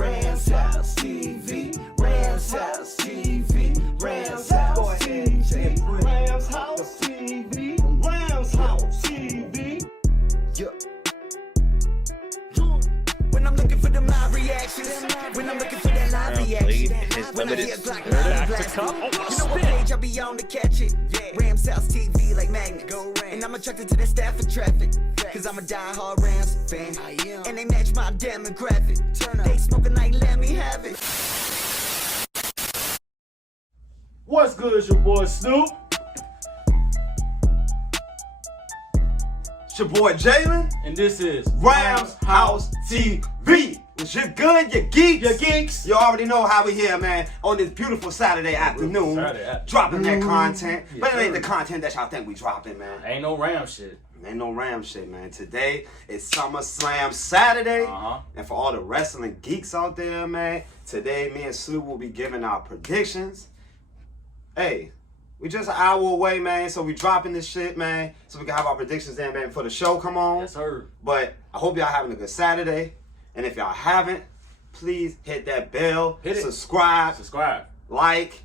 Ram's House TV, Ram's House TV, Ram's House TV, Ram's House TV, Ram's House TV. Yeah. When I'm looking for them live reactions, when I'm looking for that live reaction, when I hear Glock back to come, you know what page I be on to catch it. Ram's House TV like magnets, and I'm attracted to that Stafford traffic, cause I'm a die-hard Rams fan, and they match my demographic. They smoking like let me have it. What's good, it's your boy Snoop. It's your boy Jalen, And this is Rams House TV. Was you good, you geeks? You geeks. You already know how we here, man, on this beautiful Saturday afternoon, dropping that content. But it ain't the content that y'all think we dropping, man. Ain't no Ram shit. Ain't no Ram shit, man. Today is SummerSlam Saturday. And for all the wrestling geeks out there, man, today me and Snoop will be giving our predictions. Hey, we just an hour away, man, so we dropping this shit, man, so we can have our predictions in, man, before the show come on. Yes, sir. But I hope y'all having a good Saturday. And if y'all haven't, please hit that bell, subscribe, like,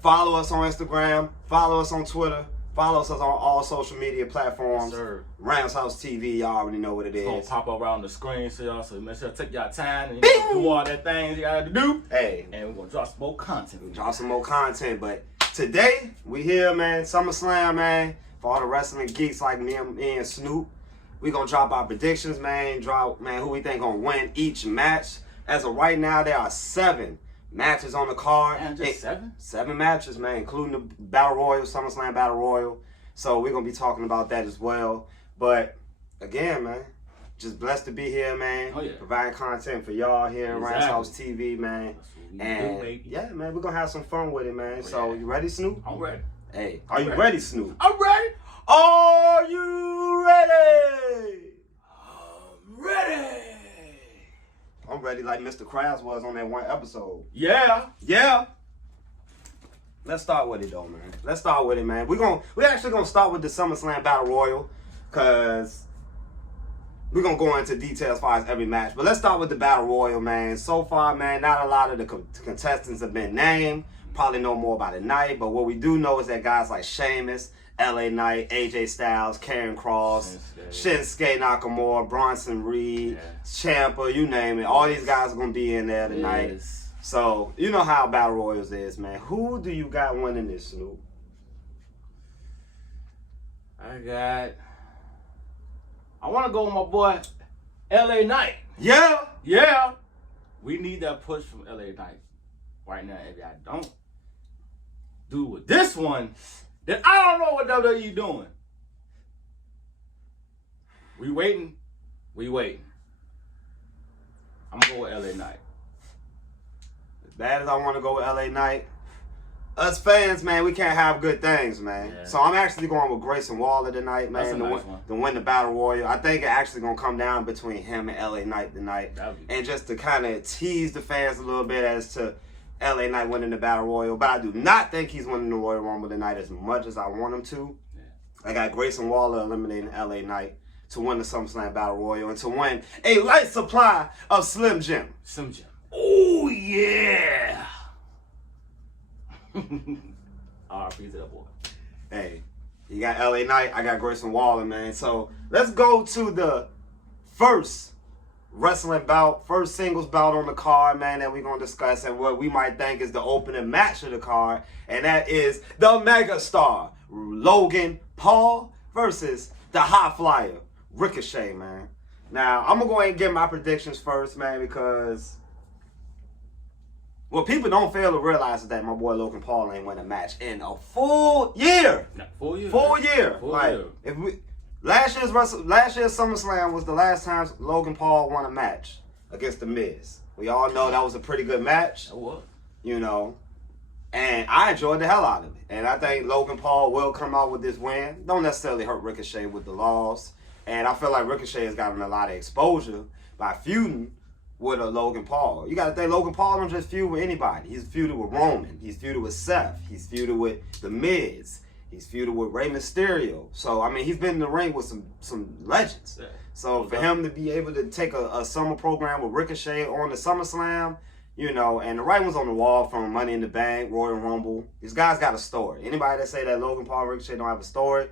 follow us on Instagram, follow us on Twitter, follow us on all social media platforms. Yes, sir. Rams House TV, y'all already know what it is. It's gonna pop up around the screen, so y'all, so make sure to take y'all time and do all that things you gotta do. Hey. And we're gonna drop some more content. Drop some more content, but today, we here, man, SummerSlam, man, for all the wrestling geeks like me and Snoop. We gonna drop our predictions, man, who we think gonna win each match. As of right now, there are 7 matches on the card. Man, just 7? 7 matches, man, including the Battle Royal, SummerSlam Battle Royal. So we're gonna be talking about that as well. But again, man, just blessed to be here, man. Oh, yeah. Providing content for y'all here at Rams House TV, man. And yeah, man, we're gonna have some fun with it, man. So you ready, Snoop? I'm ready. Hey, are you ready, Snoop? I'm ready. Are you ready? I'm ready. I'm ready like Mr. Krabs was on that one episode. Yeah. Yeah. Let's start with it though, man. Let's start with it, man. We're actually gonna start with the SummerSlam Battle Royal, cause we're gonna go into detail as far as every match. But let's start with the Battle Royal, man. So far, man, not a lot of the contestants have been named. Probably know more about it tonight, but what we do know is that guys like Sheamus, LA Knight, AJ Styles, Karrion Kross, Shinsuke Nakamura, Bronson Reed, Ciampa, you name it. All these guys are going to be in there tonight. Yes. So, you know how Battle Royals is, man. Who do you got winning this, Snoop? I want to go with my boy, LA Knight. Yeah. Yeah. We need that push from LA Knight right now. If I don't do with this one, then I don't know what WWE doing. We waiting. I'm going to go with LA Knight. As bad as I want to go with LA Knight, us fans, man, we can't have good things, man. Yeah. So I'm actually going with Grayson Waller tonight, man, to win the Battle Royal. I think it actually going to come down between him and LA Knight tonight. And just to kind of tease the fans a little bit as to LA Knight winning the Battle Royal. But I do not think he's winning the Royal Rumble tonight as much as I want him to. Yeah. I got Grayson Waller eliminating LA Knight to win the SummerSlam Battle Royal and to win a light supply of Slim Jim. Slim Jim. Oh, yeah. R.I.P. to that boy. Hey, you got LA Knight, I got Grayson Waller, man. So let's go to the first wrestling bout, first singles bout on the card, man, that we're going to discuss and what we might think is the opening match of the card. And that is the megastar, Logan Paul versus the high flyer, Ricochet, man. Now, I'm going to go ahead and get my predictions first, man, because what people don't fail to realize is that my boy Logan Paul ain't won a match in a full year. Full year. Full year. Full like, year. If we last year's SummerSlam was the last time Logan Paul won a match against The Miz. We all know that was a pretty good match. That was. You know, and I enjoyed the hell out of it. And I think Logan Paul will come out with this win. Don't necessarily hurt Ricochet with the loss. And I feel like Ricochet has gotten a lot of exposure by feuding with a Logan Paul. You got to think Logan Paul don't just feud with anybody. He's feuded with Roman. He's feuded with Seth. He's feuded with The Miz. He's feuded with Rey Mysterio. So, I mean, he's been in the ring with some legends. Yeah. So, for him to be able to take a summer program with Ricochet on the SummerSlam, you know, and the writing was on the wall from Money in the Bank, Royal Rumble. These guys got a story. Anybody that say that Logan Paul and Ricochet don't have a story,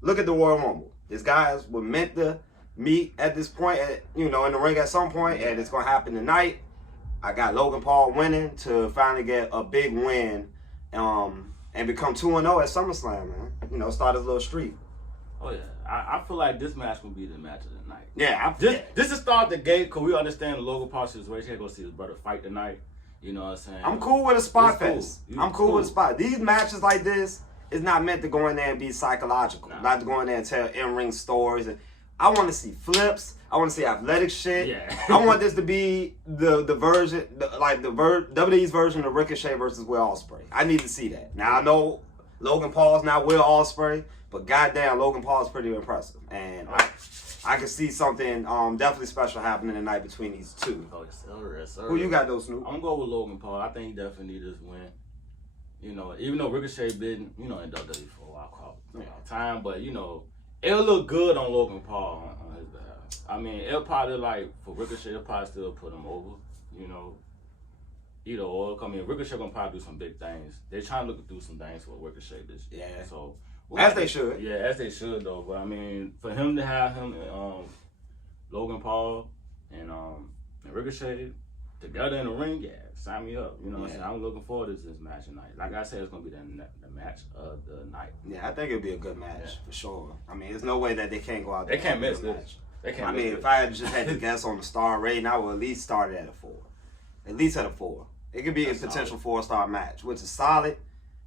look at the Royal Rumble. These guys were meant to meet at this point, you know, in the ring at some point, and it's going to happen tonight. I got Logan Paul winning to finally get a big win and become 2-0 at SummerSlam, man. You know, start his little streak. Oh, yeah. I feel like this match will be the match of the night. Yeah. This is start the gate because we understand the Logan Paul situation. He's going to see his brother fight tonight. You know what I'm saying? I'm cool with a spot It's fest. cool. I'm cool with a spot. These matches like this is not meant to go in there and be psychological. Nah. Not to go in there and tell in-ring stories. And I want to see flips. I want to see athletic shit. Yeah. I want this to be the version, WWE's version of Ricochet versus Will Ospreay. I need to see that. Now, I know Logan Paul's not Will Ospreay, but goddamn, Logan Paul's pretty impressive. And I can see something definitely special happening tonight between these two. Oh, yes, sir. Who you got, though, Snoop? I'm going to go with Logan Paul. I think he definitely need this win. You know, even though Ricochet been, you know, in WWE for a while, time, but, you know, it'll look good on Logan Paul on his behalf. I mean, it'll probably, like, for Ricochet, it'll probably still put him over, you know. Either or. I mean, Ricochet gonna probably do some big things. They're trying to look through some things for Ricochet this year. Yeah. So, As they should. Yeah, as they should, though. But, I mean, for him to have him Logan Paul and Ricochet together in the ring, yeah, sign me up. You know what I'm saying? I'm looking forward to this match tonight. Like I said, it's going to be the match of the night. Yeah, I think it'll be a good match for sure. I mean, there's no way that they can't go out there. They can't miss this. this. They can't I miss mean, this. if I had just had to guess on the star rating, I would at least start it at a 4. At least at a 4. It could be That's a potential solid. 4-star match, which is solid.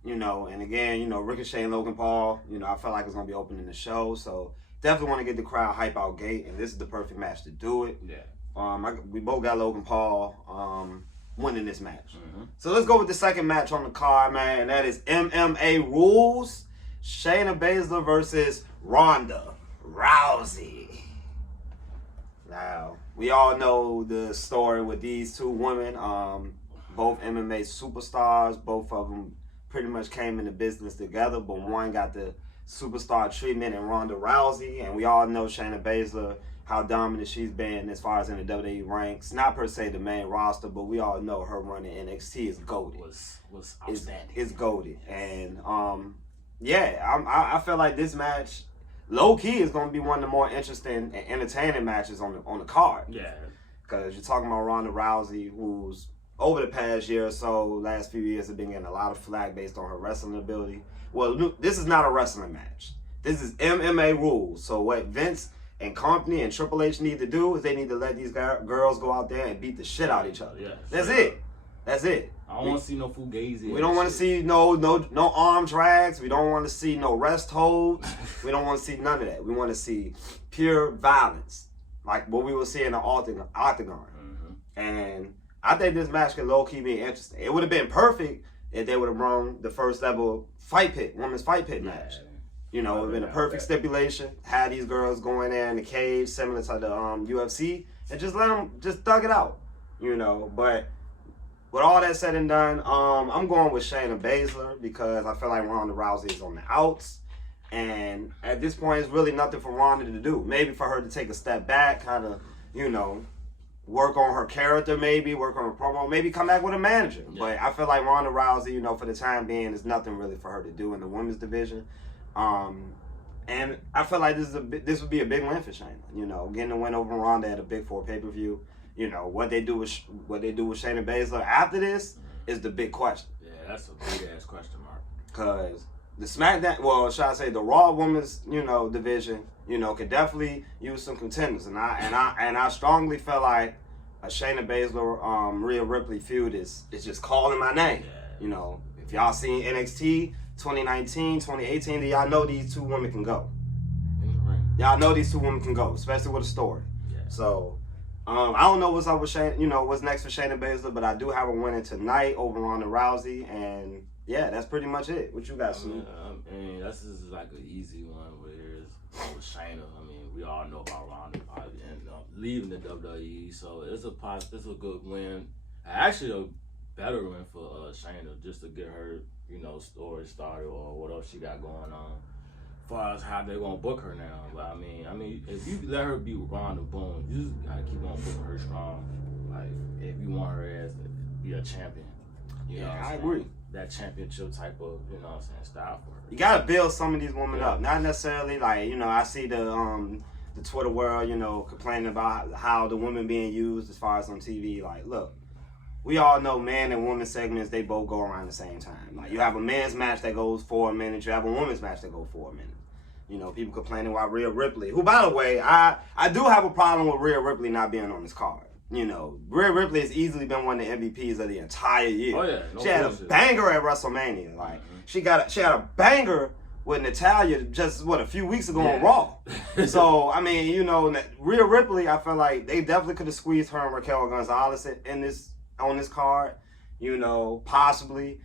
You know, and again, you know, Ricochet and Logan Paul, you know, I felt like it's going to be opening the show. So definitely want to get the crowd hype out gate, and this is the perfect match to do it. Yeah. We both got Logan Paul winning this match. So let's go with the second match on the card, man. And that is MMA rules. Shayna Baszler versus Ronda Rousey. Now, we all know the story with these two women. Both MMA superstars. Both of them pretty much came into business together, but one got the superstar treatment in Ronda Rousey. And we all know Shayna Baszler, how dominant she's been as far as in the WWE ranks. Not per se the main roster, but we all know her run in NXT is goated. Was outstanding. It's goated. And yeah, I feel like this match, low key, is going to be one of the more interesting and entertaining matches on the card. Yeah. Because you're talking about Ronda Rousey, who's over the past year or so, last few years, have been getting a lot of flack based on her wrestling ability. Well, this is not a wrestling match. This is MMA rules. So what Vince and company and Triple H need to do is they need to let these girls go out there and beat the shit out of each other. Yeah, That's it. That's it. I don't want to see no fugazi. We don't want to see no arm drags. We don't want to see no rest holds. We don't want to see none of that. We want to see pure violence, like what we will see in the octagon. And I think this match could low-key be interesting. It would have been perfect if they would have run the first ever women's fight pit match. You know, it would have been a perfect stipulation. Had these girls go in there in the cage, similar to the UFC, and just let them just thug it out. You know, but with all that said and done, I'm going with Shayna Baszler because I feel like Ronda Rousey is on the outs. And at this point, it's really nothing for Ronda to do. Maybe for her to take a step back, kind of, you know, work on her character, maybe work on her promo, maybe come back with a manager. Yeah. But I feel like Ronda Rousey, you know, for the time being, there's nothing really for her to do in the women's division. And I feel like this would be a big win for Shayna. You know, getting a win over Ronda at a Big 4 pay-per-view. You know, what they do with Shayna Baszler after this is the big question. Yeah, that's a big ass question mark. Cause the SmackDown, well, should I say the Raw Women's, you know, division, you know, could definitely use some contenders, and I strongly feel like a Shayna Baszler, Rhea Ripley feud is just calling my name. Yeah. You know, if y'all seen NXT 2019, 2018, then y'all know these two women can go. Y'all know these two women can go, especially with a story. Yeah. So. I don't know what's up with Shayna, you know, what's next for Shayna Baszler, but I do have a winner tonight over Ronda Rousey, and yeah, that's pretty much it. What you got, Sue? I mean, that's just like an easy one with Shayna. I mean, we all know about Ronda probably ended up leaving the WWE, so it's a good win. Actually, a better win for Shayna just to get her story started or what else she got going on. As far as how they're gonna book her now, but I mean, if you let her be Ronda, boom, you just gotta keep on booking her strong. Like if you want her as to be a champion, I agree. That championship type of style for her. You gotta build some of these women up, not necessarily like I see the Twitter world complaining about how the women being used as far as on TV. Like, look, we all know man and woman segments, they both go around the same time. Like, you have a men's match that goes 4 minutes, you have a women's match that goes 4 minutes. People complaining about Rhea Ripley, who, by the way, I do have a problem with Rhea Ripley not being on this card. Rhea Ripley has easily been one of the MVPs of the entire year. Oh yeah, she had a banger at WrestleMania. Like she had a banger with Natalya just a few weeks ago on Raw. So I mean, Rhea Ripley, I feel like they definitely could have squeezed her and Raquel Gonzalez on this card. Possibly.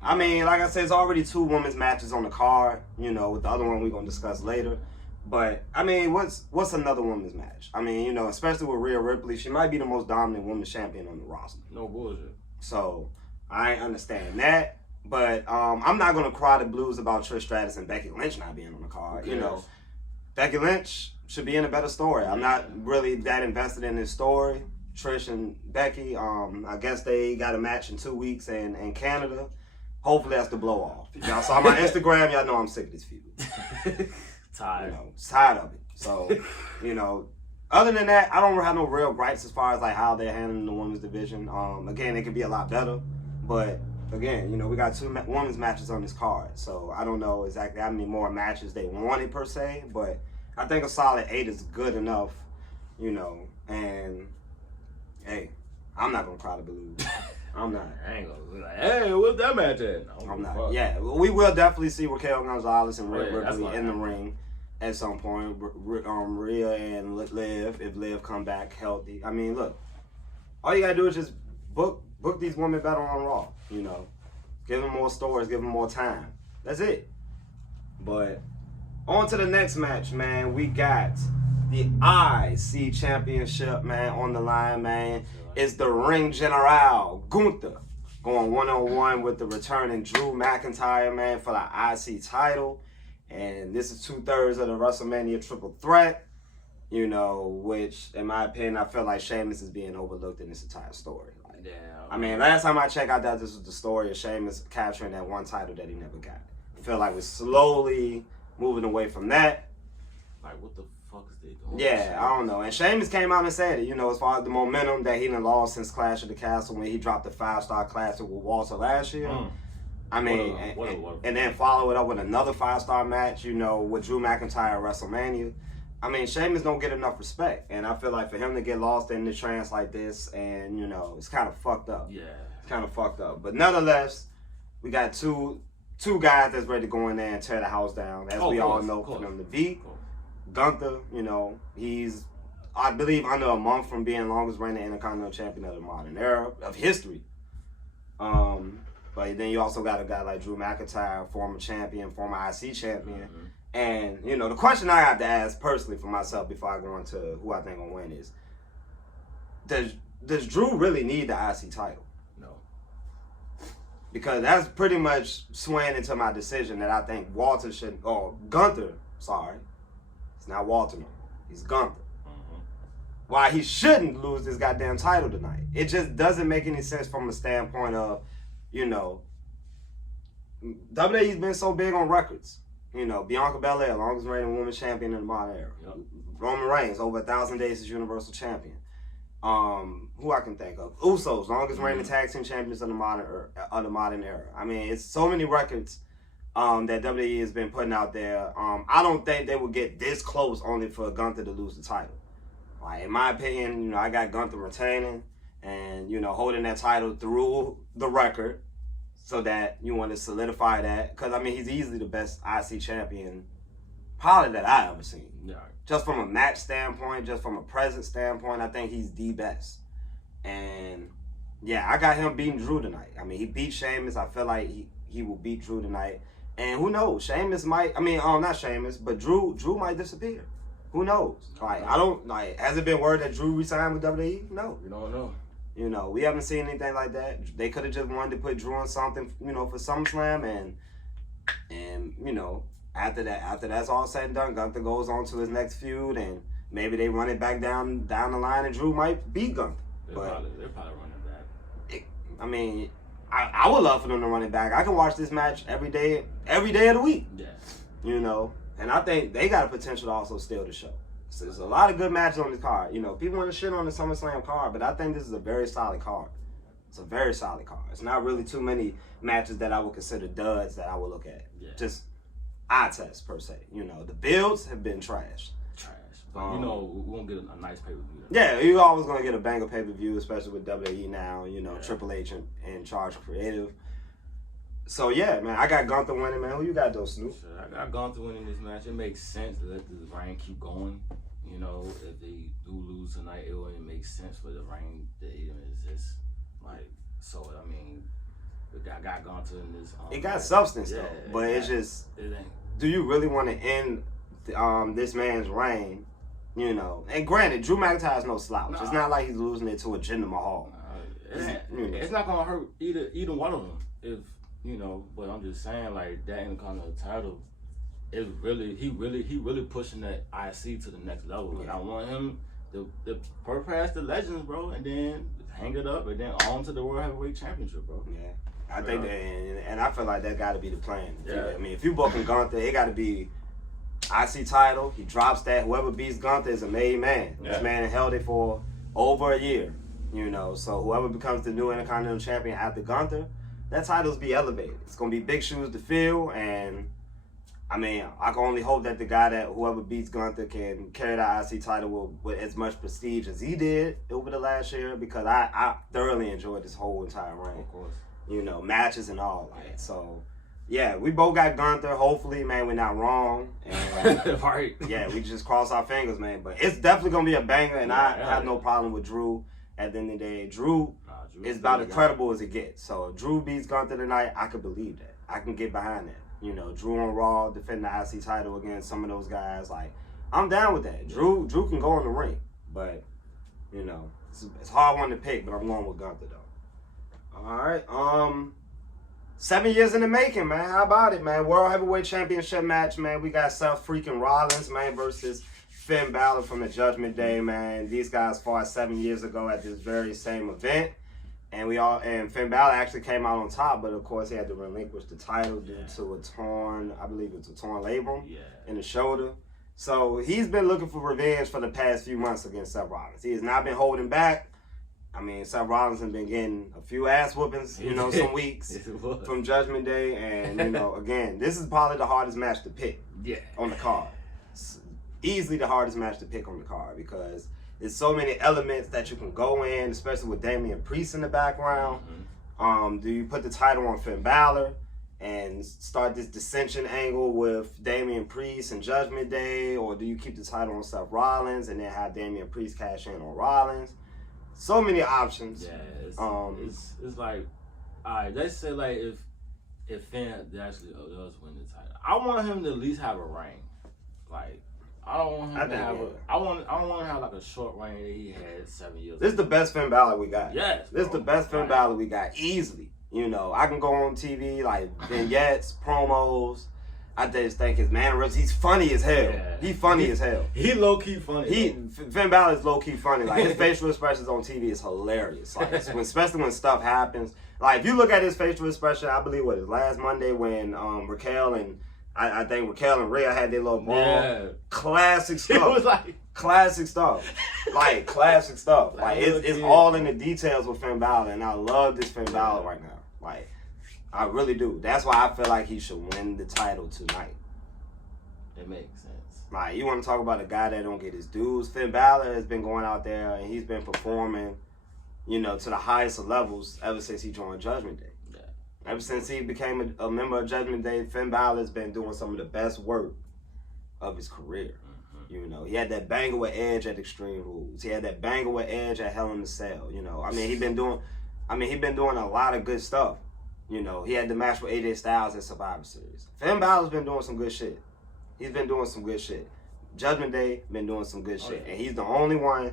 I mean, like I said, it's already 2 women's matches on the card. With the other one we're gonna discuss later. But I mean, what's another women's match? I mean, especially with Rhea Ripley, she might be the most dominant women's champion on the roster. No bullshit. So I understand that, but I'm not gonna cry the blues about Trish Stratus and Becky Lynch not being on the card. Becky Lynch should be in a better story. I'm not really that invested in this story. Trish and Becky, I guess they got a match in 2 weeks in Canada. Hopefully that's the blow off. If y'all saw my Instagram, y'all know I'm sick of this feud. Tired. Tired of it. So, other than that, I don't have no real gripes as far as like how they're handling the women's division. Again, it could be a lot better, but again, we got 2 women's matches on this card, so I don't know exactly how many more matches they wanted per se, but I think a solid 8 is good enough, and hey, I'm not gonna cry to blues. I'm not. I ain't gonna be like, hey, what's that match at? I'm not. Yeah, we will definitely see Raquel Gonzalez and Rhea Ripley in the ring at some point. Rhea and Liv, if Liv come back healthy. I mean, look, all you gotta do is just book these women better on Raw. Give them more stories, give them more time. That's it. But on to the next match, man. We got the IC Championship, man, on the line, man. It's the Ring General, Gunther, going one-on-one with the returning Drew McIntyre, man, for the IC title. And this is 2/3 of the WrestleMania Triple Threat, which, in my opinion, I feel like Sheamus is being overlooked in this entire story. Yeah. I mean, last time I checked, I thought this was the story of Sheamus capturing that one title that he never got. I feel like we're slowly moving away from that. Like, what the fuck is they doing? Yeah, I don't know. And Sheamus came out and said it, as far as the momentum that he done lost since Clash of the Castle when he dropped the 5-star classic with Walter last year. I mean, and then follow it up with another 5-star match, with Drew McIntyre at WrestleMania. I mean, Sheamus don't get enough respect. And I feel like for him to get lost in the trance like this, and, it's kind of fucked up. Yeah. It's kind of fucked up. But nonetheless, we got two guys that's ready to go in there and tear the house down, as we all know for them to be. Gunther, he's, I believe, under a month from being longest reigning Intercontinental Champion of the modern era, of history. But then you also got a guy like Drew McIntyre, former champion, former IC champion. Mm-hmm. And, the question I have to ask personally for myself before I go into who I think will win is, does Drew really need the IC title? No. Because that's pretty much swaying into my decision that I think Gunther, it's not Walter, he's Gunther. Mm-hmm. Why he shouldn't lose this goddamn title tonight. It just doesn't make any sense from a standpoint of, WWE's been so big on records. Bianca Belair, longest reigning women's champion in the modern era. Yep. Roman Reigns, over 1,000 days as Universal Champion. Who I can think of? Usos, longest reigning tag team champions of the modern era. I mean, it's so many records that WWE has been putting out there. I don't think they would get this close only for Gunther to lose the title. Like, in my opinion, I got Gunther retaining and, holding that title through the record so that you want to solidify that. Because, I mean, he's easily the best IC champion probably that I've ever seen. Yeah. Just from a match standpoint, just from a presence standpoint, I think he's the best. And, yeah, I got him beating Drew tonight. I mean, he beat Sheamus. I feel like he will beat Drew tonight. And who knows? Sheamus might, not Sheamus, but Drew might disappear. Who knows? Like, has it been word that Drew resigned with WWE? No. We don't know. You know, we haven't seen anything like that. They could have just wanted to put Drew on something, you know, for SummerSlam, and you know, after that's all said and done, Gunther goes on to his next feud, and maybe they run it back down the line, and Drew might beat Gunther. They're probably running back. I mean, I would love for them to run it back. I can watch this match every day of the week. Yeah. You know, and I think they got a potential to also steal the show. So there's a lot of good matches on this card. You know, people want to shit on the SummerSlam card, but I think this is a very solid card. It's a very solid card. It's not really too many matches that I would consider duds that I would look at. Yeah. Just eye test per se. You know, the builds have been trash. But you know, we're gonna get a nice pay-per-view. Yeah, you're always gonna get a banger pay-per-view, especially with WWE now. You know, Yeah. Triple H in charge of creative. So yeah, man, I got Gunther winning, man. Who you got though, Snoop? I got Gunther winning this match. It makes sense to let this reign keep going. You know, if they do lose tonight, it wouldn't make sense for the reign to even exist. Like, so I mean, I got Gunther in this. It got substance yeah, though, but it's just, it ain't. do you really want to end this man's reign? You know, and granted, Drew McIntyre's no slouch. Nah. It's not like he's losing it to a Jinder Mahal. It's not gonna hurt either one of them. If you know, but I'm just saying, like that Intercontinental title is he really pushing that IC to the next level. Yeah. And I want him to past the legends, bro, and then hang it up, and then on to the World Heavyweight Championship, bro. Yeah, I think that, and I feel like that got to be the plan. Yeah. I mean, if you booking Gunther, it got to be IC title. He drops that. Whoever beats Gunther is a made man. Yeah. This man held it for over a year. You know, so whoever becomes the new Intercontinental Champion after Gunther, that title's be elevated. It's gonna be big shoes to fill, and I mean, I can only hope that whoever beats Gunther can carry the IC title with as much prestige as he did over the last year, because I thoroughly enjoyed this whole entire reign. Of course. You know, matches and all. Like, so, yeah, we both got Gunther. Hopefully, man, we're not wrong. And, Right. yeah, we just cross our fingers, man. But it's definitely going to be a banger, and I have no problem with Drew. At the end of the day, Drew is about as credible as it gets. So, if Drew beats Gunther tonight, I could believe that. I can get behind that. You know, Drew on Raw defending the IC title against some of those guys. Like, I'm down with that. Drew can go in the ring. But, you know, it's a hard one to pick, but I'm going with Gunther, though. All right. 7 years in the making, man. How about it, man? World Heavyweight Championship match, man. We got Seth freaking Rollins, man, versus Finn Balor from the Judgment Day, man. These guys fought 7 years ago at this very same event. And Finn Balor actually came out on top, but of course he had to relinquish the title due to a torn labrum in the shoulder. So he's been looking for revenge for the past few months against Seth Rollins. He has not been holding back. I mean, Seth Rollins has been getting a few ass whoopings, you know, some weeks from Judgment Day. And, you know, again, this is probably the hardest match to pick on the card. It's easily the hardest match to pick on the card because there's so many elements that you can go in, especially with Damian Priest in the background. Mm-hmm. Do you put the title on Finn Balor and start this dissension angle with Damian Priest and Judgment Day? Or do you keep the title on Seth Rollins and then have Damian Priest cash in on Rollins? So many options. Yeah, it's like, all right, let's say like if Finn actually does win the title, I want him to at least have a reign. Like, I don't want him to have I don't want to have like a short reign that he had 7 years ago. This is the best Finn Balor we got. Yes, this is the best Finn Balor we got easily. You know, I can go on TV like vignettes, promos. I just think his mannerisms. He's funny as hell. Yeah. He's funny as hell. He low key funny. Finn Balor is low key funny. Like his facial expressions on TV is hilarious. Like especially when stuff happens. Like if you look at his facial expression, I believe what it was last Monday when Raquel and I think Raquel and Rhea had their little brawl. Yeah. Classic stuff. It was like classic stuff. Like classic stuff. Like it's all in the details with Finn Balor, and I love this Finn Balor right now. Like. I really do. That's why I feel like he should win the title tonight. It makes sense. Like, you want to talk about a guy that don't get his dues? Finn Balor has been going out there and he's been performing, you know, to the highest of levels ever since he joined Judgment Day. Yeah. Ever since he became a member of Judgment Day, Finn Balor has been doing some of the best work of his career. Mm-hmm. You know, he had that banger with Edge at Extreme Rules. He had that banger with Edge at Hell in a Cell. You know, I mean, he's been doing a lot of good stuff. You know, he had the match with AJ Styles at Survivor Series. Finn Balor's been doing some good shit. He's been doing some good shit. Judgment Day been doing some good shit. And he's the only one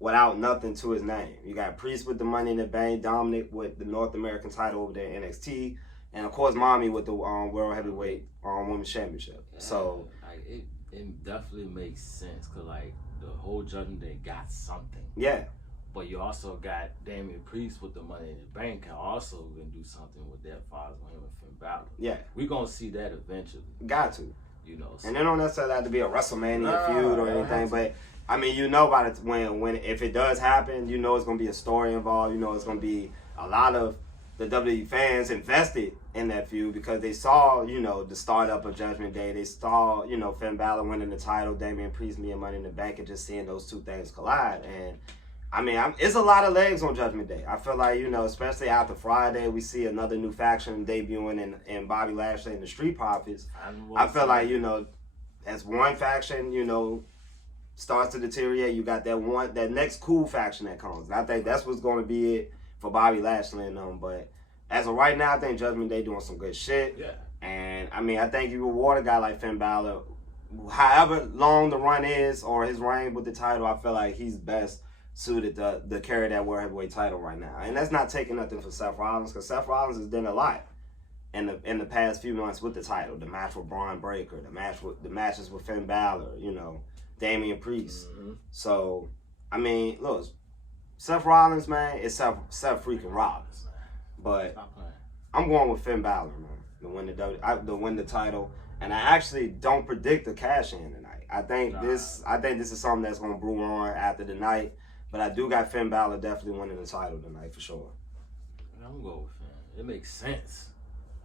without nothing to his name. You got Priest with the Money in the Bank, Dominic with the North American title over there in NXT, and of course Mommy with the World Heavyweight Women's Championship. Yeah, So like it definitely makes sense because like the whole Judgment Day got something. yeah, But you also got Damian Priest with the Money in the Bank can also gonna do something with that father with him and Finn Balor. yeah, We're gonna see that eventually. got to. You know. And it don't necessarily have to be a WrestleMania feud or anything, but I mean, you know about it when if it does happen, you know it's gonna be a story involved. You know it's gonna be a lot of the WWE fans invested in that feud because they saw, you know, the startup of Judgment Day. They saw, you know, Finn Balor winning the title, Damian Priest being Money in the Bank, and just seeing those two things collide. And I mean, it's a lot of legs on Judgment Day. I feel like, you know, especially after Friday, we see another new faction debuting in Bobby Lashley and the Street Profits. I feel like, you know, as one faction, you know, starts to deteriorate, you got that next cool faction that comes. And I think that's what's going to be it for Bobby Lashley and them. But as of right now, I think Judgment Day doing some good shit. Yeah. And I mean, I think you reward a guy like Finn Balor, however long the run is or his reign with the title, I feel like he's best suited to carry that World Heavyweight title right now. And that's not taking nothing for Seth Rollins, because Seth Rollins has done a lot in the past few months with the title. The match with Braun Breaker, the matches with Finn Balor, you know, Damian Priest. Mm-hmm. So, I mean, look, Seth Rollins, man, it's Seth freaking Rollins. But I'm going with Finn Balor, man, to win the title. And I actually don't predict a cash in tonight. I think this is something that's gonna brew on after the night. But I do got Finn Balor definitely winning the title tonight for sure. I'm going with Finn. It makes sense.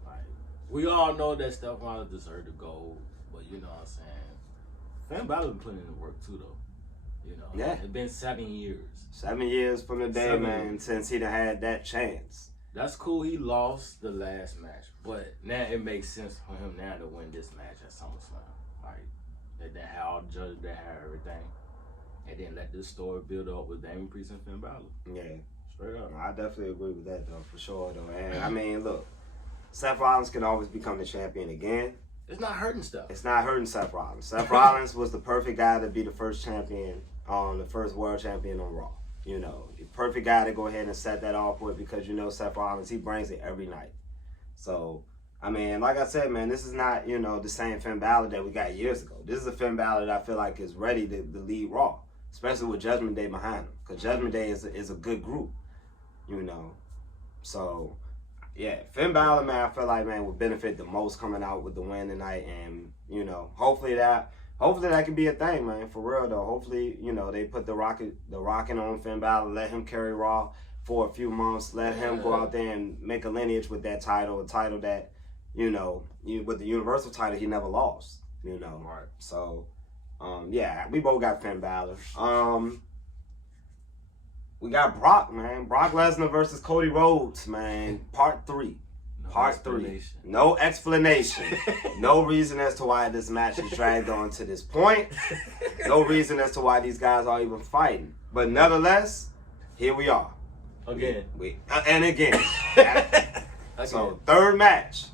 Like, we all know that Seth Rollins deserved the gold, but you know what I'm saying? Finn Balor been putting in the work too, though. You know, yeah, it's been 7 years. 7 years from the day, man, since he done had that chance. That's cool. He lost the last match, but now it makes sense for him now to win this match at SummerSlam. Like, they had all the judges, they had everything. And then let this story build up with Damian Priest and Finn Balor. Yeah. Straight up. I definitely agree with that, though, for sure, though. And, I mean, look, Seth Rollins can always become the champion again. It's not hurting stuff. It's not hurting Seth Rollins. Seth Rollins was the perfect guy to be the first champion, the first world champion on Raw. You know, the perfect guy to go ahead and set that off with because, you know, Seth Rollins, he brings it every night. So, I mean, like I said, man, this is not, you know, the same Finn Balor that we got years ago. This is a Finn Balor that I feel like is ready to lead Raw. Especially with Judgment Day behind him. Because Judgment Day is a good group, you know. So, yeah, Finn Balor, man, I feel like, man, would benefit the most coming out with the win tonight. And, you know, hopefully that can be a thing, man, for real, though. Hopefully, you know, they put the rocking on Finn Balor, let him carry Raw for a few months, let him go out there and make a lineage with that title, a title that, you know, with the Universal title, he never lost, you know. Right. So, yeah, we both got Finn Balor. We got Brock, man. Brock Lesnar versus Cody Rhodes, man. Part 3. Part 3. No explanation. No reason as to why this match is dragged on to this point. No reason as to why these guys are even fighting. But nonetheless, here we are. Again. And again. So, third match.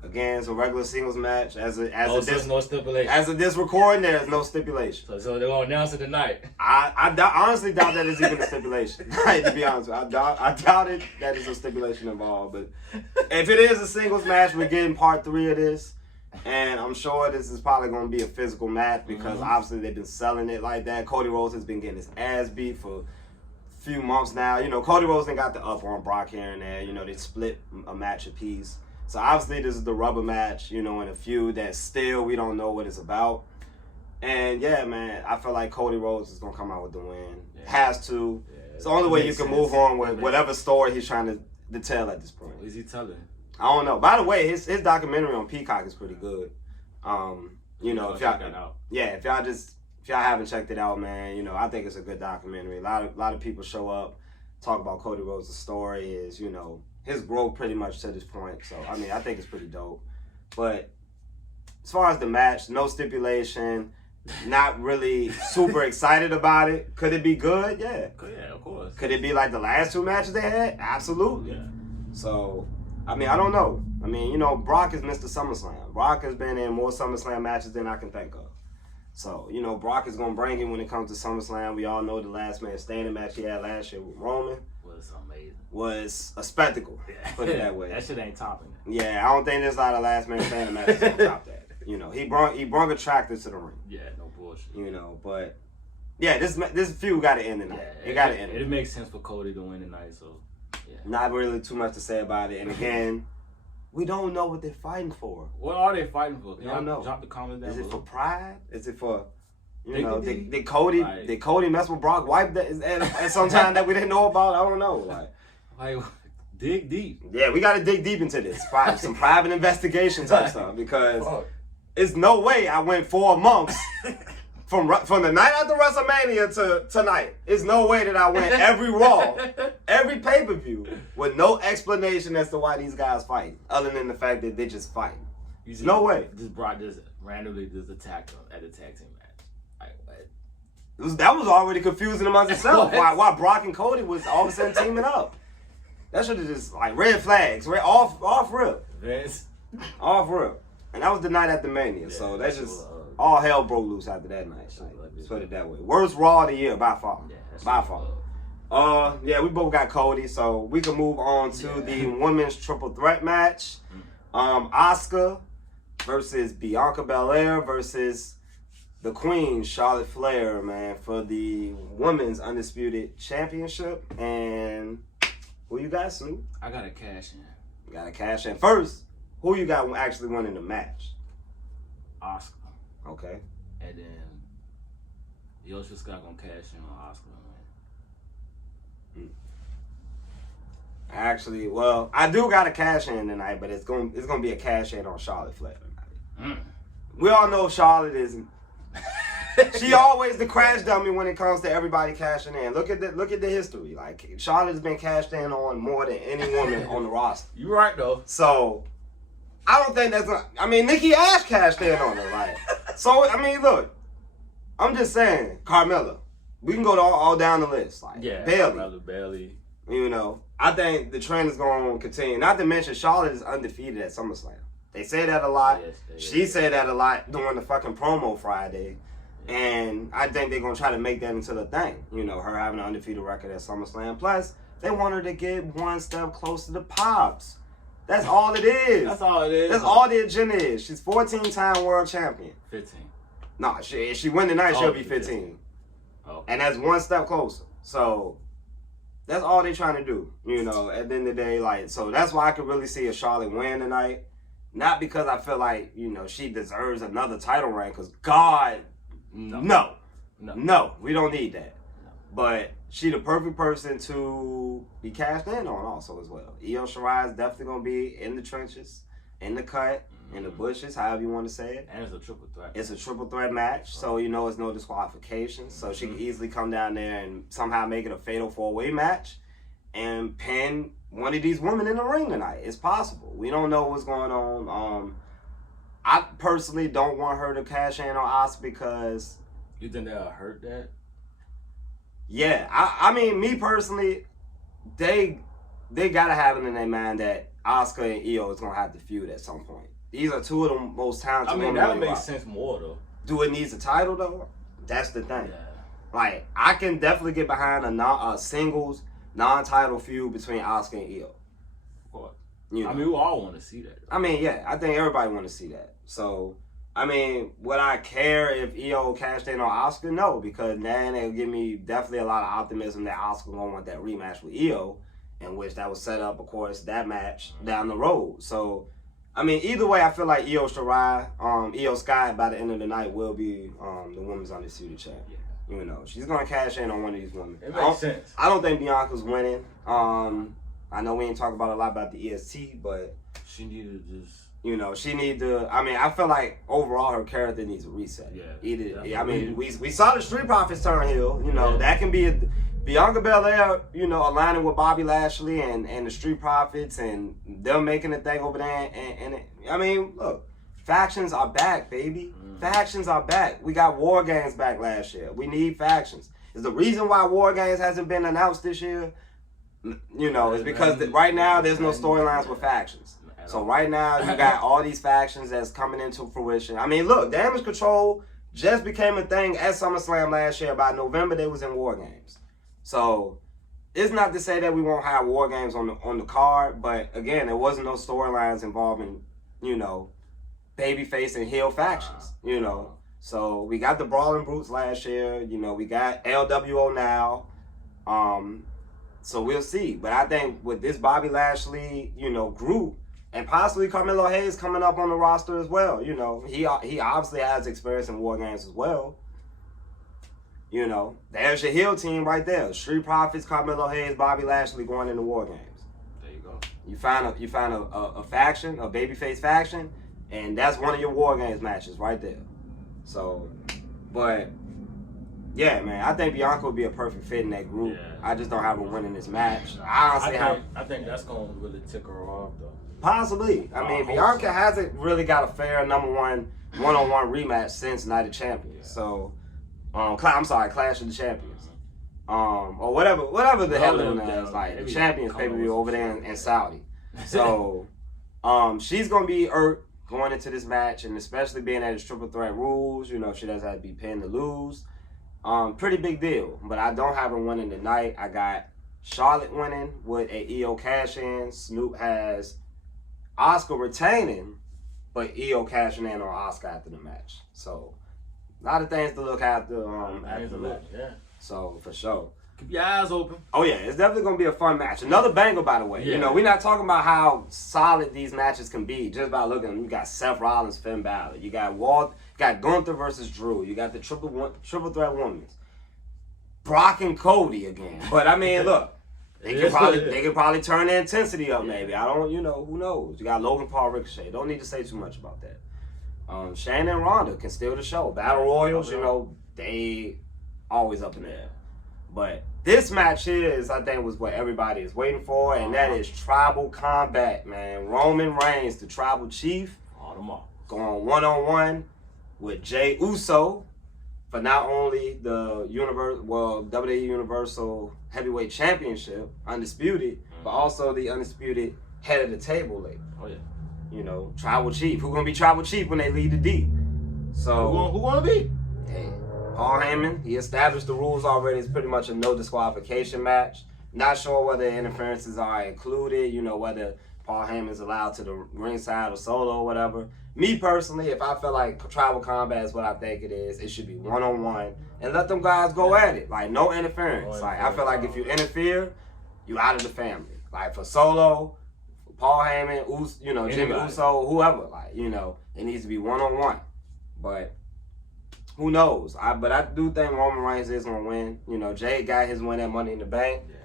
Again, it's a regular singles match. No stipulation. As of this recording, there's no stipulation. So they're gonna announce it tonight. I honestly doubt that it's even a stipulation. Like, to be honest, I doubt it that there's a stipulation involved. But if it is a singles match, we're getting part 3 of this, and I'm sure this is probably gonna be a physical match because obviously they've been selling it like that. Cody Rhodes has been getting his ass beat for a few months now. You know, Cody Rhodes ain't got the up on Brock here and there. You know, they split a match apiece. So obviously this is the rubber match, you know, in a feud that still we don't know what it's about. And yeah, man, I feel like Cody Rhodes is gonna come out with the win. Yeah. Has to. Yeah, it's the only way you can move on with whatever story he's trying to tell at this point. What is he telling? I don't know. By the way, his documentary on Peacock is pretty good. You know, if y'all haven't checked it out, man, you know, I think it's a good documentary. A lot of people show up, talk about Cody Rhodes' story, is, you know, his growth pretty much to this point. So, I mean, I think it's pretty dope. But as far as the match, no stipulation, not really super excited about it. Could it be good? Yeah. Yeah, of course. Could it be like the last 2 matches they had? Absolutely. Yeah. So, I mean, I don't know. I mean, you know, Brock is Mr. SummerSlam. Brock has been in more SummerSlam matches than I can think of. So, you know, Brock is going to bring it when it comes to SummerSlam. We all know the last man standing match he had last year with Roman was amazing. Was a spectacle, put it that way. That shit ain't topping it. Yeah, I don't think there's a lot of last man standing matches on top that. You know, he brought a tractor to the ring. Yeah, no bullshit. You know, but yeah, this feud got to end tonight. Yeah, it got to end. It makes sense for Cody to win tonight, so yeah. Not really too much to say about it. And again, we don't know what they're fighting for. What are they fighting for? I don't know. Drop the comments down below. Is it for pride? Is it for did Cody mess with Brock wipe that at some time that we didn't know about? I don't know. Like dig deep. Yeah, we got to dig deep into this. Some private investigation type stuff because it's no way I went 4 months from the night after WrestleMania to tonight. It's no way that I went every Raw, every pay-per-view with no explanation as to why these guys fighting, other than the fact that they're just fighting. No way. Just Brock just randomly just attacked them at a tag team match. That was already confusing amongst itself. Why Brock and Cody was all of a sudden teaming up. That should have just red flags, off rip. Vince. Off rip. And that was the night after Mania, so that's just all hell broke loose after that night. Let's put it that way. Worst Raw of the year by far. By far. Yeah, we both got Cody, so we can move on to the women's triple threat match. Asuka versus Bianca Belair versus the Queen, Charlotte Flair, man, for the Women's Undisputed Championship. And who you got, Snoop? I got to cash in. You got to cash in. First, who you got actually winning the match? Asuka. Okay. And then Yoshi Scott going to cash in on Asuka. Actually, well, I do got to cash in tonight, but it's gonna be a cash in on Charlotte Flair tonight. We all know Charlotte isn't. She always the crash dummy when it comes to everybody cashing in. Look at the history. Like Charlotte has been cashed in on more than any woman on the roster. You right though. So I don't think that's. I mean, Nikki Ash cashed in on her. Like, so I mean, look, I'm just saying, Carmella. We can go all down the list. Like, Bailey. You know, I think the trend is going to continue. Not to mention, Charlotte is undefeated at SummerSlam. They say that a lot. She said that a lot during the fucking promo Friday. And I think they're going to try to make that into the thing. You know, her having an undefeated record at SummerSlam. Plus, they want her to get one step closer to Pops. That's all it is. That's all it is. That's all the agenda is. She's 14-time world champion. 15. No, if she win tonight, she'll be 15. Oh. And that's one step closer. So that's all they're trying to do. You know, at the end of the day, like, so that's why I could really see a Charlotte win tonight. Not because I feel like, you know, she deserves another title reign, because God, no, we don't need that. No. But she the perfect person to be cashed in on also as well. Io Shirai is definitely going to be in the trenches, in the cut, in the bushes, however you want to say it. And it's a triple threat. It's a triple threat match, so you know it's no disqualifications. So she can easily come down there and somehow make it a fatal 4-way match and pin one of these women in the ring tonight. It's possible. We don't know what's going on. I personally don't want her to cash in on Asuka because... You think that'll hurt that? Yeah. I mean, me personally, they got to have it in their mind that Asuka and Io is going to have to feud at some point. These are two of the most talented women. That would make sense more, though. Do it needs a title, though? That's the thing. Yeah. Like, I can definitely get behind a singles, non-title feud between Asuka and Io. Of course. You know? I mean, we all want to see that. I mean, yeah. I think everybody want to see that. So, I mean, would I care if Io cashed in on Asuka? No, because then it'll give me definitely a lot of optimism that Asuka gonna want that rematch with Io, in which that was set up, of course, that match down the road. So, I mean, either way, I feel like Io Shirai, Io Sky, by the end of the night will be the women's undisputed champion. Yeah. You know, she's gonna cash in on one of these women. It makes sense. I don't think Bianca's winning. I know we ain't talking about a lot about the EST, but she needed just. You know, she need to. I mean, I feel like overall her character needs a reset. Yeah. I mean, we saw the Street Profits turn heel. You know, that can be Bianca Belair. You know, aligning with Bobby Lashley and the Street Profits and them making a thing over there. And I mean, look, factions are back, baby. Factions are back. We got War Games back last year. We need factions. Is the reason why War Games hasn't been announced this year? You know, is because right now there's no storylines with factions. So right now you got all these factions that's coming into fruition. I mean, look, Damage Control just became a thing at SummerSlam last year. By November, they was in War Games. So it's not to say that we won't have War Games on the card, but again, there wasn't no storylines involving, you know, babyface and heel factions, you know. So we got the Brawling Brutes last year, you know, we got LWO now. So we'll see. But I think with this Bobby Lashley, you know, group, and possibly Carmelo Hayes coming up on the roster as well, you know, he obviously has experience in War Games as well. You know, there's your heel team right there. Street Profits, Carmelo Hayes, Bobby Lashley going into War Games. There you go. You find a faction, a babyface faction, and that's one of your War Games matches right there. So, but yeah, man, I think Bianca would be a perfect fit in that group. Yeah. I just don't have her winning this match. I think that's gonna really tick her off though. Possibly. I mean, Bianca hasn't really got a fair number one one-on-one rematch since Night of Champions. Yeah. So, Clash of the Champions. Or whatever the hell it is, like the Champions pay-per-view over there in Saudi. So, she's gonna be going into this match, and especially being at its triple threat rules, you know, she doesn't have to be pinned to lose. Pretty big deal. But I don't have her winning tonight. I got Charlotte winning with a EO cash-in. Snoop has Asuka retaining, but EO cashing in on Asuka after the match. So, a lot of things to look after the match. Yeah. So, for sure. Keep your eyes open. Oh, yeah. It's definitely going to be a fun match. Another banger, by the way. Yeah. You know, we're not talking about how solid these matches can be just by looking at them. You got Seth Rollins, Finn Balor. You got Gunther versus Drew. You got the triple threat women's. Brock and Cody again. But, I mean, look. They could probably turn the intensity up, maybe. I don't, you know, who knows? You got Logan Paul, Ricochet. Don't need to say too much about that. Shayna and Ronda can steal the show. Battle Royals, you know, they always up in the air. But this match here is, I think, was what everybody is waiting for, and that is Tribal Combat, man. Roman Reigns, the Tribal Chief, going one-on-one with Jey Uso for not only the WWE Universal Heavyweight Championship, undisputed, but also the undisputed head of the table label. Oh yeah. You know, Tribal Chief. Who's gonna be Tribal Chief when they lead the D? So who gonna be? Hey, Paul Heyman. He established the rules already. It's pretty much a no disqualification match. Not sure whether interferences are included. You know, whether Paul Heyman's allowed to the ringside or solo or whatever. Me personally, if I feel like Tribal Combat is what I think it is, it should be one-on-one and let them guys go at it. Like, no interference. Like, I feel like if you interfere, you out of the family. Like, for Solo, for Paul Heyman, you know, Jimmy Uso, whoever. Like, you know, it needs to be one-on-one. But who knows? But I do think Roman Reigns is going to win. You know, Jay got his win at Money in the Bank. Yeah.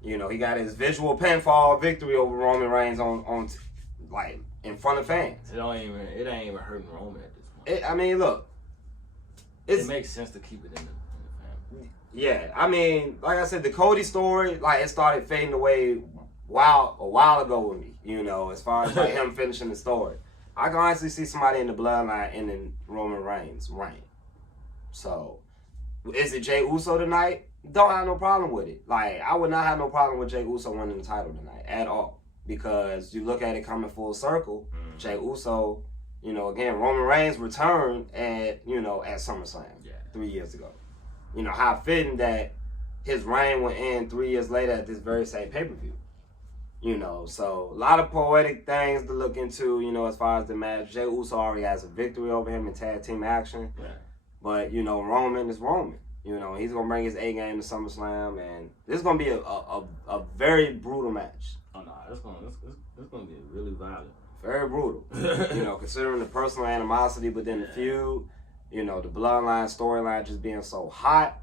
You know, he got his visual pinfall victory over Roman Reigns on like, in front of fans. It ain't even hurting Roman at this point. I mean, look. It makes sense to keep it in the family. Yeah, I mean, like I said, the Cody story, like, it started fading away a while ago with me, you know, as far as like him finishing the story. I can honestly see somebody in the bloodline ending Roman Reigns' reign. So, is it Jey Uso tonight? Don't have no problem with it. Like, I would not have no problem with Jey Uso winning the title tonight at all. Because you look at it coming full circle, Jey Uso, you know, again, Roman Reigns returned at SummerSlam 3 years ago. You know, how fitting that his reign would end 3 years later at this very same pay-per-view. You know, so a lot of poetic things to look into, you know, as far as the match. Jey Uso already has a victory over him in tag team action. Yeah. But, you know, Roman is Roman. You know, he's going to bring his A game to SummerSlam, and this is going to be a very brutal match. Oh, no, it's gonna get really violent. Very brutal. You know, considering the personal animosity within the feud, you know, the bloodline storyline just being so hot,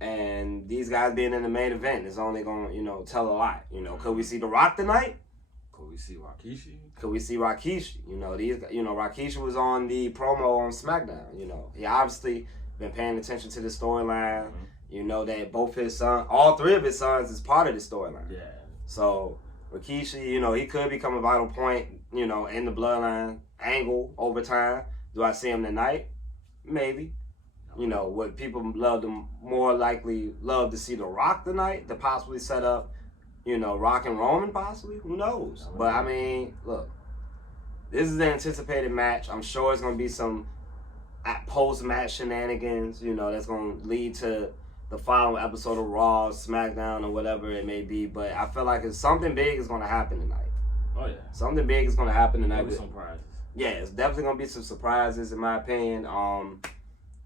and these guys being in the main event is only gonna, you know, tell a lot. You know, could we see The Rock tonight? Could we see Rikishi? Could we see Rikishi? You know, Rikishi was on the promo on SmackDown. You know, he obviously been paying attention to the storyline. You know that both his sons, all three of his sons, is part of the storyline. Yeah. So Rikishi, you know, he could become a vital point, you know, in the bloodline angle over time. Do I see him tonight? Maybe. You know, would people more likely love to see The Rock tonight to possibly set up, you know, Rock and Roman possibly? Who knows? But I mean, look, this is the anticipated match. I'm sure it's going to be some post-match shenanigans, you know, that's going to lead to the following episode of Raw, SmackDown, or whatever it may be. But I feel like something big is going to happen tonight. Oh, yeah. Something big is going to happen tonight. Maybe some prizes. Yeah, it's definitely going to be some surprises, in my opinion.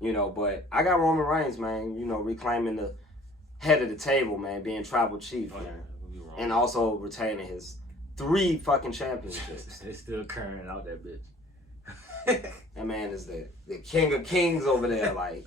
You know, but I got Roman Reigns, man, you know, reclaiming the head of the table, man, being tribal chief, man. And also retaining his 3 fucking championships. They still carrying out that bitch. That man is the king of kings over there, like.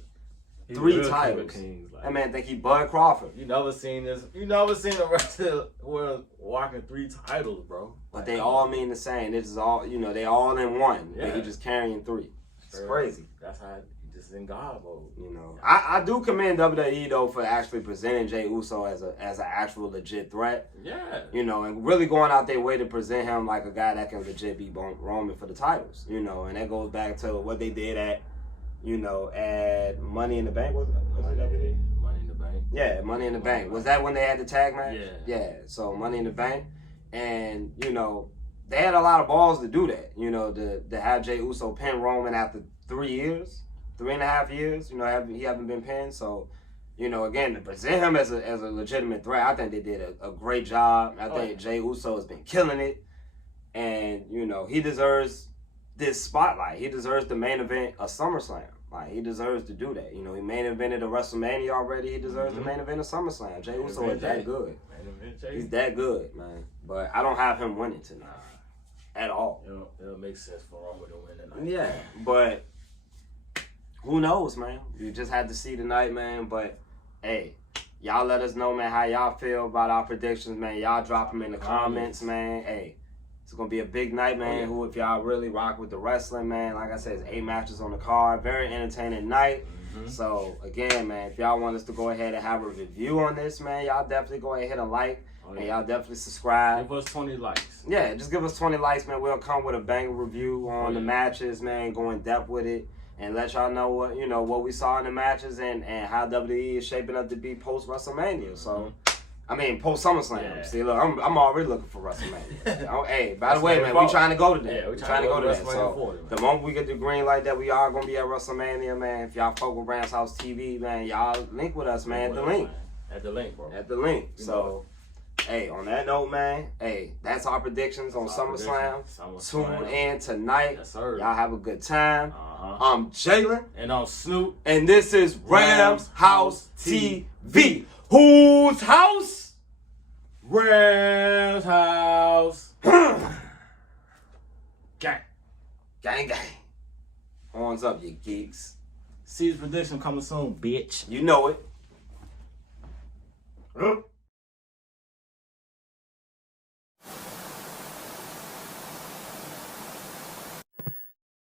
He's 3 titles. Kings, like. That man think he Bud Crawford. You never seen this. You never seen a wrestler walking 3 titles, bro. But they all mean the same. This is all, you know, they all in one. Yeah. But he just carrying 3. It's crazy. That's how he just in God mode. You know, I do commend WWE though for actually presenting Jey Uso as an actual legit threat. Yeah. You know, and really going out their way to present him like a guy that can legit beat Roman for the titles. You know, and that goes back to what they did at, you know, at Money in the Bank. Was it WWE? Money in the Bank. Yeah, Money in the Bank. Was that when they had the tag match? Yeah. Yeah. So Money in the Bank, and you know, they had a lot of balls to do that. You know, to have Jey Uso pin Roman after 3 years. 3.5 years, you know, he haven't been pinned. So, you know, again, to present him as a legitimate threat, I think they did a great job. I think Jey Uso has been killing it. And, you know, he deserves this spotlight. He deserves the main event of SummerSlam. Like, he deserves to do that. You know, he main evented a WrestleMania already. He deserves the main event of SummerSlam. Jey Uso is that good. He's that good, man. But I don't have him winning tonight. At all. It'll make sense for Roman to win tonight. Yeah, but who knows, man? You just had to see tonight, man. But, hey, y'all let us know, man, how y'all feel about our predictions, man. Y'all drop them in the comments, man. Hey, it's going to be a big night, man. Who, if y'all really rock with the wrestling, man, like I said, it's 8 matches on the card. Very entertaining night. So, again, man, if y'all want us to go ahead and have a review on this, man, y'all definitely go ahead and hit a like. And y'all definitely subscribe. Give us 20 likes. Yeah, just give us 20 likes, man. We'll come with a banger review on the matches, man. Go in depth with it. And let y'all know what, you know, what we saw in the matches and how WWE is shaping up to be post WrestleMania. So, I mean, post SummerSlam. Yeah. See, look, I'm already looking for WrestleMania. Hey, by the way, man, we trying to go to that. Yeah, we trying to go to that. So, 40, the moment we get the green light that we are gonna be at WrestleMania, man. If y'all fuck with Ramshousetv, man, y'all link with us, man. At the link. At the link, bro. At the link. So. Hey, on that note, man, hey, that's our predictions on SummerSlam. Tune in tonight. Yes, sir. Y'all have a good time. I'm Jalen. And I'm Snoop. And this is Rams House TV. Whose house? Rams House. Gang. Gang, gang. Horns up, you geeks. Season prediction coming soon, bitch. You know it.